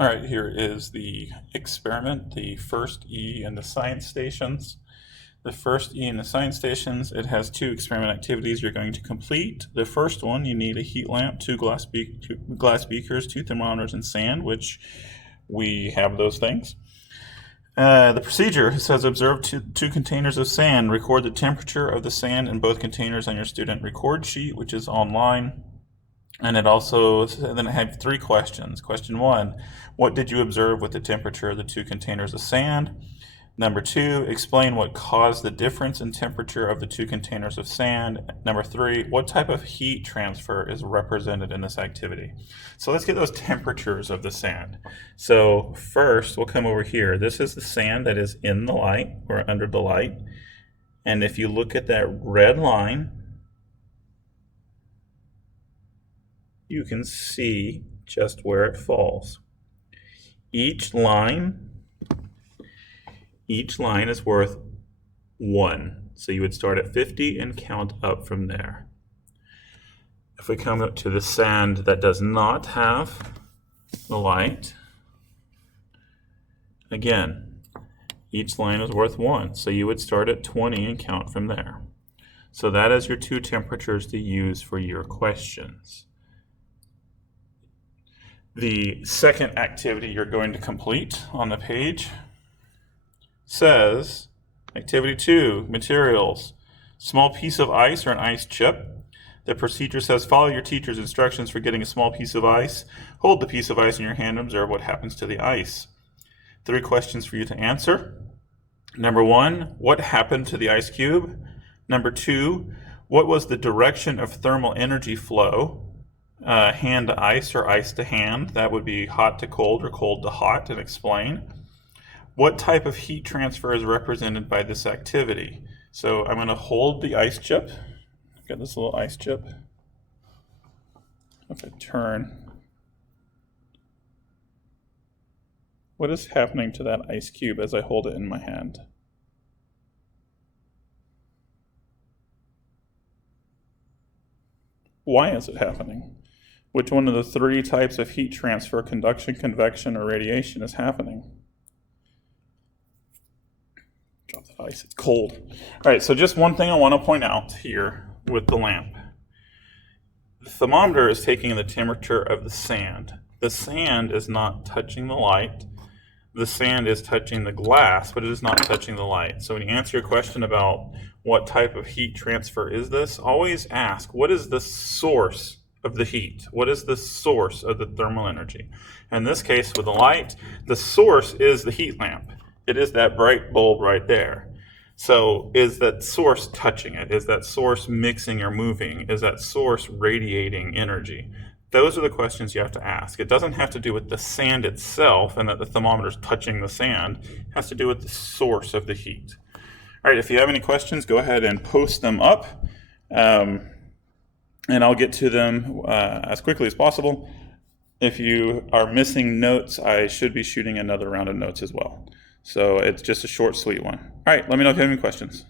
All right, here is the experiment, the first E in the science stations. The first E in the science stations, it has two experiment activities you're going to complete. The first one, you need a heat lamp, two glass beakers, two thermometers, and sand, which we have those things. The procedure says observe two containers of sand. Record the temperature of the sand in both containers on your student record sheet, which is online. And it also, then I have three questions. Question one, what did you observe with the temperature of the two containers of sand? Number two, explain what caused the difference in temperature of the two containers of sand. Number three, what type of heat transfer is represented in this activity? So let's get those temperatures of the sand. So first, we'll come over here. This is the sand that is in the light or under the light. And if you look at that red line, you can see just where it falls. Each line is worth 1. So you would start at 50 and count up from there. If we come up to the sand that does not have the light, again, each line is worth 1. So you would start at 20 and count from there. So that is your two temperatures to use for your questions. The second activity you're going to complete on the page says, activity 2, materials, small piece of ice or an ice chip. The procedure says follow your teacher's instructions for getting a small piece of ice. Hold the piece of ice in your hand and observe what happens to the ice. 3 questions for you to answer. Number 1, what happened to the ice cube? Number 2, what was the direction of thermal energy flow? Hand to ice or ice to hand, that would be hot to cold or cold to hot, and explain. What type of heat transfer is represented by this activity? So I'm going to hold the ice chip. I've got this little ice chip. If I turn, what is happening to that ice cube as I hold it in my hand? Why is it happening? Which one of the 3 types of heat transfer, conduction, convection, or radiation is happening? Drop that ice, it's cold. All right, so just one thing I want to point out here with the lamp. The thermometer is taking the temperature of the sand. The sand is not touching the light. The sand is touching the glass, but it is not touching the light. So when you answer your question about what type of heat transfer is this, always ask, what is the source of the heat? What is the source of the thermal energy? In this case, with the light, the source is the heat lamp. It is that bright bulb right there. So is that source touching it? Is that source mixing or moving? Is that source radiating energy? Those are the questions you have to ask. It doesn't have to do with the sand itself and that the thermometer is touching the sand. It has to do with the source of the heat. All right, if you have any questions, go ahead and post them up. And I'll get to them as quickly as possible. If you are missing notes, I should be shooting another round of notes as well. So it's just a short, sweet one. All right, let me know if you have any questions.